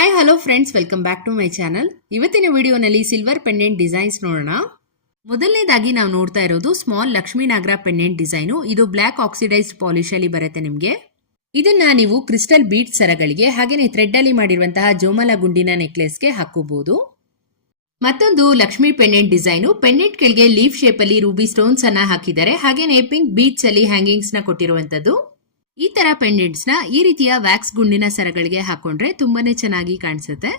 Hi hello friends welcome back to my channel ಇವತ್ತಿನ ವಿಡಿಯೋನಲ್ಲಿ silver pendant designs ನೋಡೋಣ. ಮೊದಲನೇದಾಗಿ ನಾವು ನೋಡ್ತಾ ಇರೋದು ಸ್ಮಾಲ್ ಲಕ್ಷ್ಮೀ ನಾಗರ ಪೆಂಡೆಂಟ್ ಡಿಸೈನು ಇದು ಬ್ಲ್ಯಾಕ್ ಆಕ್ಸಿಡೈಸ್ಡ್ ಪಾಲಿಶ್ ಅಲ್ಲಿ ಬರುತ್ತೆ ನಿಮಗೆ. ಇದನ್ನ ನೀವು ಕ್ರಿಸ್ಟಲ್ ಬೀಟ್ ಸರಗಳಿಗೆ ಹಾಗೆಯೇ ಥ್ರೆಡ್ ಅಲ್ಲಿ ಮಾಡಿರುವಂತಹ ಜೋಮಲ ಗುಂಡಿನ ನೆಕ್ಲೆಸ್ಗೆ ಹಾಕೋಬಹುದು. ಮತ್ತೊಂದು ಲಕ್ಷ್ಮಿ ಪೆಂಡೆಂಟ್ ಡಿಸೈನು ಪೆಂಡೆಂಟ್ ಕೆಳಗೆ ಲೀಫ್ ಶೇಪ್ ಅಲ್ಲಿ ರೂಬಿ ಸ್ಟೋನ್ಸ್ ಅನ್ನ ಹಾಕಿದ್ದಾರೆ. ಹಾಗೇನೆ ಪಿಂಕ್ ಬೀಚ್ ಅಲ್ಲಿ ಹ್ಯಾಂಗಿಂಗ್ಸ್ನ ಕೊಟ್ಟಿರುವಂತದ್ದು ಈ ತರ ಪೆಂಡೆಂಟ್ಸ್ನ ಈ ರೀತಿಯ ವ್ಯಾಕ್ಸ್ ಗುಂಡಿನ ಸರಗಳಿಗೆ ಹಾಕೊಂಡ್ರೆ ತುಂಬಾನೇ ಚೆನ್ನಾಗಿ ಕಾಣಿಸುತ್ತೆ.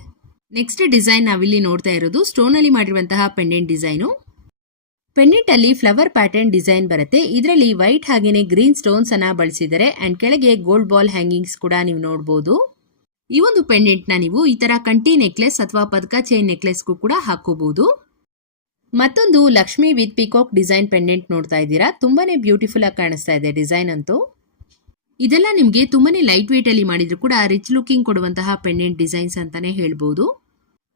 ನೆಕ್ಸ್ಟ್ ಡಿಸೈನ್ ನಾವಿಲ್ಲಿ ನೋಡ್ತಾ ಇರೋದು ಸ್ಟೋನ್ ಅಲ್ಲಿ ಮಾಡಿರುವಂತಹ ಪೆಂಡೆಂಟ್ ಡಿಸೈನು ಪೆಂಡೆಂಟ್ ಅಲ್ಲಿ ಫ್ಲವರ್ ಪ್ಯಾಟರ್ನ್ ಡಿಸೈನ್ ಬರುತ್ತೆ. ಇದರಲ್ಲಿ ವೈಟ್ ಹಾಗೇನೆ ಗ್ರೀನ್ ಸ್ಟೋನ್ಸ್ ಅನ್ನ ಬಳಸಿದ್ದಾರೆ ಅಂಡ್ ಕೆಳಗೆ ಗೋಲ್ಡ್ ಬಾಲ್ ಹ್ಯಾಂಗಿಂಗ್ಸ್ ಕೂಡ ನೀವು ನೋಡಬಹುದು ಈ ಒಂದು ಪೆಂಡೆಂಟ್ನ ನೀವು ಈ ತರ ಕಂಟಿ ನೆಕ್ಲೆಸ್ ಅಥವಾ ಪದಕ ಚೈನ್ ನೆಕ್ಲೆಸ್ಗೂ ಕೂಡ ಹಾಕೋಬಹುದು ಮತ್ತೊಂದು Lakshmi with peacock design pendant ನೋಡ್ತಾ ಇದ್ದೀರಾ. ತುಂಬಾನೇ ಬ್ಯೂಟಿಫುಲ್ ಆಗಿ ಕಾಣಿಸ್ತಾ ಇದೆ ಡಿಸೈನ್ ಅಂತೂ. ಇದೆಲ್ಲ ನಿಮಗೆ ತುಂಬಾನೇ ಲೈಟ್ ವೇಟ್ ಅಲ್ಲಿ ಮಾಡಿದ್ರು ಕೂಡ ರಿಚ್ ಲುಕಿಂಗ್ ಕೊಡುವಂತಹ ಪೆಂಡೆಂಟ್ ಡಿಸೈನ್ಸ್ ಅಂತಾನೆ ಹೇಳ್ಬೋದು.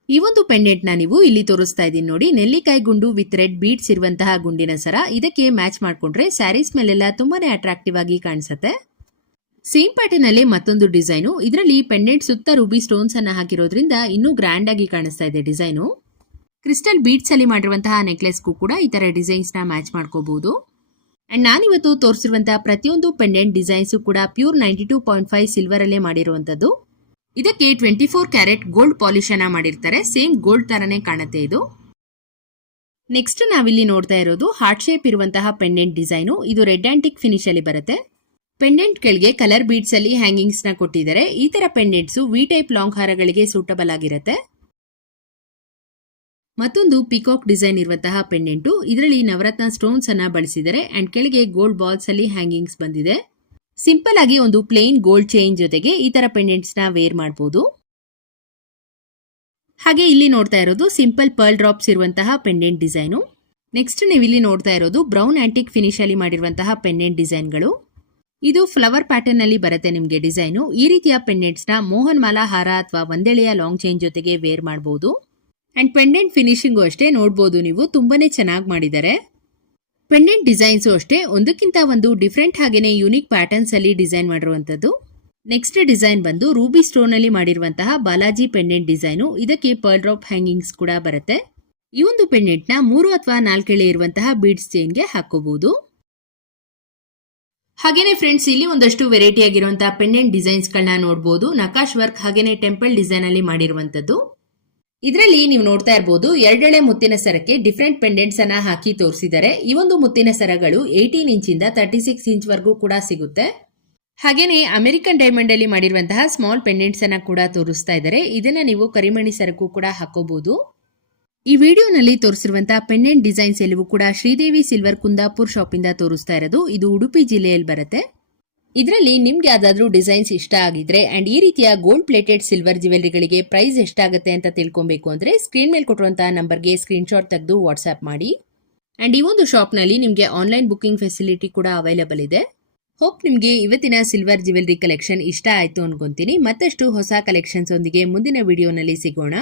ಈ ಒಂದು ಪೆಂಡೆಂಟ್ನ ನೀವು ಇಲ್ಲಿ ತೋರಿಸ್ತಾ ಇದ್ದೀನಿ ನೋಡಿ. ನೆಲ್ಲಿಕಾಯಿ ಗುಂಡು ವಿತ್ ರೆಡ್ ಬೀಡ್ಸ್ ಇರುವಂತಹ ಗುಂಡಿನ ಸರ. ಇದಕ್ಕೆ ಮ್ಯಾಚ್ ಮಾಡಿಕೊಂಡ್ರೆ ಸ್ಯಾರೀಸ್ ಮೇಲೆಲ್ಲ ತುಂಬಾನೇ ಅಟ್ರಾಕ್ಟಿವ್ ಆಗಿ ಕಾಣಿಸುತ್ತೆ. ಸೇಮ್ ಪ್ಯಾಟರ್ನ್ ಮತ್ತೊಂದು ಡಿಸೈನು ಇದರಲ್ಲಿ ಪೆಂಡೆಂಟ್ ಸುತ್ತ ರೂಬಿ ಸ್ಟೋನ್ಸ್ ಅನ್ನ ಹಾಕಿರೋದ್ರಿಂದ ಇನ್ನೂ ಗ್ರ್ಯಾಂಡ್ ಆಗಿ ಕಾಣಿಸ್ತಾ ಇದೆ ಡಿಸೈನು ಕ್ರಿಸ್ಟಲ್ ಬೀಡ್ಸ್ ಅಲ್ಲಿ ಮಾಡಿರುವಂತಹ ನೆಕ್ಲೆಸ್ಗೂ ಕೂಡ ಈ ತರ ಡಿಸೈನ್ಸ್ನ ಮ್ಯಾಚ್ ಮಾಡ್ಕೋಬಹುದು ಅಂಡ್ ನಾನಿವತ್ತು ತೋರಿಸಿರುವಂತಹ ಪ್ರತಿಯೊಂದು ಪೆಂಡೆಂಟ್ ಡಿಸೈನ್ಸ್ ಕೂಡ pure ninety two point five silver ಅಲ್ಲೇ ಮಾಡಿರುವಂತದ್ದು ಇದಕ್ಕೆ twenty four carat gold polish ಅನ್ನ ಮಾಡಿರ್ತಾರೆ. ಸೇಮ್ ಗೋಲ್ಡ್ ತರನೇ ಕಾಣುತ್ತೆ ಇದು. ನೆಕ್ಸ್ಟ್ ನಾವಿಲ್ಲಿ ನೋಡ್ತಾ ಇರೋದು ಹಾರ್ಟ್ ಶೇಪ್ ಇರುವಂತಹ ಪೆಂಡೆಂಟ್ ಡಿಸೈನು ಇದು ರೆಡ್ ಆಂಟಿಕ್ ಫಿನಿಶ್ ಅಲ್ಲಿ ಬರುತ್ತೆ. ಪೆಂಡೆಂಟ್ ಗಳಿಗೆ ಕಲರ್ ಬೀಡ್ಸ್ ಅಲ್ಲಿ ಹ್ಯಾಂಗಿಂಗ್ಸ್ನ ಕೊಟ್ಟಿದ್ದಾರೆ. ಈ ತರ ಪೆಂಡೆಂಟ್ಸ್ ವಿ ಟೈಪ್ ಲಾಂಗ್ ಹಾರಗಳಿಗೆ ಸೂಟಬಲ್ ಆಗಿರುತ್ತೆ. ಮತ್ತೊಂದು ಪಿಕಾಕ್ ಡಿಸೈನ್ ಇರುವಂತಹ ಪೆಂಡೆಂಟು ಇದರಲ್ಲಿ ನವರತ್ನ ಸ್ಟೋನ್ಸ್ ಅನ್ನ ಬಳಸಿದ್ದಾರೆ ಅಂಡ್ ಕೆಳಗೆ ಗೋಲ್ಡ್ ಬಾಲ್ಸ್ ಅಲ್ಲಿ ಹ್ಯಾಂಗಿಂಗ್ಸ್ ಬಂದಿದೆ. ಸಿಂಪಲ್ ಆಗಿ ಒಂದು ಪ್ಲೇನ್ ಗೋಲ್ಡ್ ಚೈನ್ ಜೊತೆಗೆ ಈ ತರ ಪೆಂಡೆಂಟ್ಸ್ನ ವೇರ್ ಮಾಡಬಹುದು ಹಾಗೆ ಇಲ್ಲಿ ನೋಡ್ತಾ ಇರೋದು ಸಿಂಪಲ್ ಪರ್ಲ್ ಡ್ರಾಪ್ಸ್ ಇರುವಂತಹ ಪೆಂಡೆಂಟ್ ಡಿಸೈನು ನೆಕ್ಸ್ಟ್ ನೀವು ಇಲ್ಲಿ ನೋಡ್ತಾ ಇರೋದು ಬ್ರೌನ್ ಆಂಟಿಕ್ ಫಿನಿಶ್ ಅಲ್ಲಿ ಮಾಡಿರುವಂತಹ ಪೆಂಡೆಂಟ್ ಡಿಸೈನ್ಗಳು ಇದು ಫ್ಲವರ್ ಪ್ಯಾಟರ್ನ್ ಅಲ್ಲಿ ಬರುತ್ತೆ ನಿಮಗೆ ಡಿಸೈನು ಈ ರೀತಿಯ ಪೆಂಡೆಂಟ್ಸ್ನ ಮೋಹನ್ ಮಾಲಾ ಹಾರ ಅಥವಾ ಒಂದೆಳೆಯ ಲಾಂಗ್ ಚೈನ್ ಜೊತೆಗೆ ವೇರ್ ಮಾಡಬಹುದು ಅಂಡ್ ಪೆಂಡೆಂಟ್ ಫಿನಿಶಿಂಗು ಅಷ್ಟೇ ನೋಡ್ಬೋದು ನೀವು ತುಂಬಾ ಚೆನ್ನಾಗಿ ಮಾಡಿದ್ದಾರೆ. ಪೆಂಡೆಂಟ್ ಡಿಸೈನ್ಸು ಅಷ್ಟೇ, ಒಂದಕ್ಕಿಂತ ಒಂದು ಡಿಫ್ರೆಂಟ್ ಹಾಗೆಯೇ ಯುನಿಕ್ ಪ್ಯಾಟರ್ನ್ಸಲ್ಲಿ ಡಿಸೈನ್ ಮಾಡಿರುವಂತದ್ದು ನೆಕ್ಸ್ಟ್ ಡಿಸೈನ್ ಬಂದು ರೂಬಿ ಸ್ಟೋನಲ್ಲಿ ಮಾಡಿರುವಂತಹ ಬಾಲಾಜಿ ಪೆಂಡೆಂಟ್ ಡಿಸೈನು ಇದಕ್ಕೆ ಪರ್ಲ್ ಡ್ರಾಪ್ ಹ್ಯಾಂಗಿಂಗ್ಸ್ ಕೂಡ ಬರುತ್ತೆ. ಈ ಒಂದು ಪೆಂಡೆಂಟ್ನ ಮೂರು ಅಥವಾ ನಾಲ್ಕೆಳೆ ಇರುವಂತಹ ಬೀಡ್ಸ್ ಚೈನ್ಗೆ ಹಾಕೋಬಹುದು ಹಾಗೇನೆ ಫ್ರೆಂಡ್ಸ್ ಇಲ್ಲಿ ಒಂದಷ್ಟು ವೆರೈಟಿ ಆಗಿರುವಂತಹ ಪೆಂಡೆಂಟ್ ಡಿಸೈನ್ಸ್ಗಳನ್ನ ನೋಡಬಹುದು ನಕಾಶ್ ವರ್ಕ್ ಹಾಗೇನೆ ಟೆಂಪಲ್ ಡಿಸೈನ್ ಅಲ್ಲಿ ಮಾಡಿರುವಂತದ್ದು ಇದರಲ್ಲಿ ನೀವು ನೋಡ್ತಾ ಇರಬಹುದು ಎರಡೆಳೆ ಮುತ್ತಿನ ಸರಕ್ಕೆ ಡಿಫ್ರೆಂಟ್ ಪೆಂಡೆಂಟ್ಸ್ ಅನ್ನ ಹಾಕಿ ತೋರಿಸಿದ್ದಾರೆ. ಈ ಒಂದು ಮುತ್ತಿನ ಸರಗಳು ಏಯ್ಟೀನ್ ಇಂಚಿಂದ ತರ್ಟಿ ಸಿಕ್ಸ್ ಇಂಚ್ ವರೆಗೂ ಕೂಡ ಸಿಗುತ್ತೆ. ಹಾಗೇನೆ ಅಮೆರಿಕನ್ ಡೈಮಂಡ್ ಅಲ್ಲಿ ಮಾಡಿರುವಂತಹ ಸ್ಮಾಲ್ ಪೆಂಡೆಂಟ್ಸ್ ಅನ್ನ ಕೂಡ ತೋರಿಸ್ತಾ ಇದ್ದಾರೆ. ಇದನ್ನ ನೀವು ಕರಿಮಣಿ ಸರಕು ಕೂಡ ಹಾಕೋಬಹುದು ಈ ವಿಡಿಯೋನಲ್ಲಿ ತೋರಿಸಿರುವಂತಹ ಪೆಂಡೆಂಟ್ ಡಿಸೈನ್ಸ್ ಎಲ್ಲವೂ ಕೂಡ ಶ್ರೀದೇವಿ ಸಿಲ್ವರ್ ಕುಂದಾಪುರ್ ಶಾಪ್ ಇಂದ ತೋರಿಸ್ತಾ ಇರೋದು. ಇದು ಉಡುಪಿ ಜಿಲ್ಲೆಯಲ್ಲಿ ಬರುತ್ತೆ. ಇದರಲ್ಲಿ ನಿಮ್ಗೆ ಯಾವ್ದಾದ್ರು ಡಿಸೈನ್ಸ್ ಇಷ್ಟ ಆಗಿದ್ರೆ ಅಂಡ್ ಈ ರೀತಿಯ ಗೋಲ್ಡ್ ಪ್ಲೇಟೆಡ್ ಸಿಲ್ವರ್ ಜ್ಯುವೆಲರಿಗಳಿಗೆ ಪ್ರೈಸ್ ಎಷ್ಟಾಗುತ್ತೆ ಅಂತ ತಿಳ್ಕೊಬೇಕು ಅಂದ್ರೆ ಸ್ಕ್ರೀನ್ ಮೇಲೆ ಕೊಟ್ಟಿರುವಂತಹ ನಂಬರ್ಗೆ ಸ್ಕ್ರೀನ್ ಶಾಟ್ ತೆಗೆದು ವಾಟ್ಸ್ಆಪ್ ಮಾಡಿ. ಅಂಡ್ ಈ ಒಂದು ಶಾಪ್ನಲ್ಲಿ ನಿಮಗೆ ಆನ್ಲೈನ್ ಬುಕಿಂಗ್ ಫೆಸಿಲಿಟಿ ಕೂಡ ಅವೈಲೇಬಲ್ ಇದೆ. ಹೋಪ್ ನಿಮಗೆ ಇವತ್ತಿನ ಸಿಲ್ವರ್ ಜ್ಯುವೆಲರಿ ಕಲೆಕ್ಷನ್ ಇಷ್ಟ ಆಯ್ತು ಅನ್ಕೊಂತೀನಿ. ಮತ್ತಷ್ಟು ಹೊಸ ಕಲೆಕ್ಷನ್ಸ್ ಒಂದಿಗೆ ಮುಂದಿನ ವಿಡಿಯೋನಲ್ಲಿ ಸಿಗೋಣ.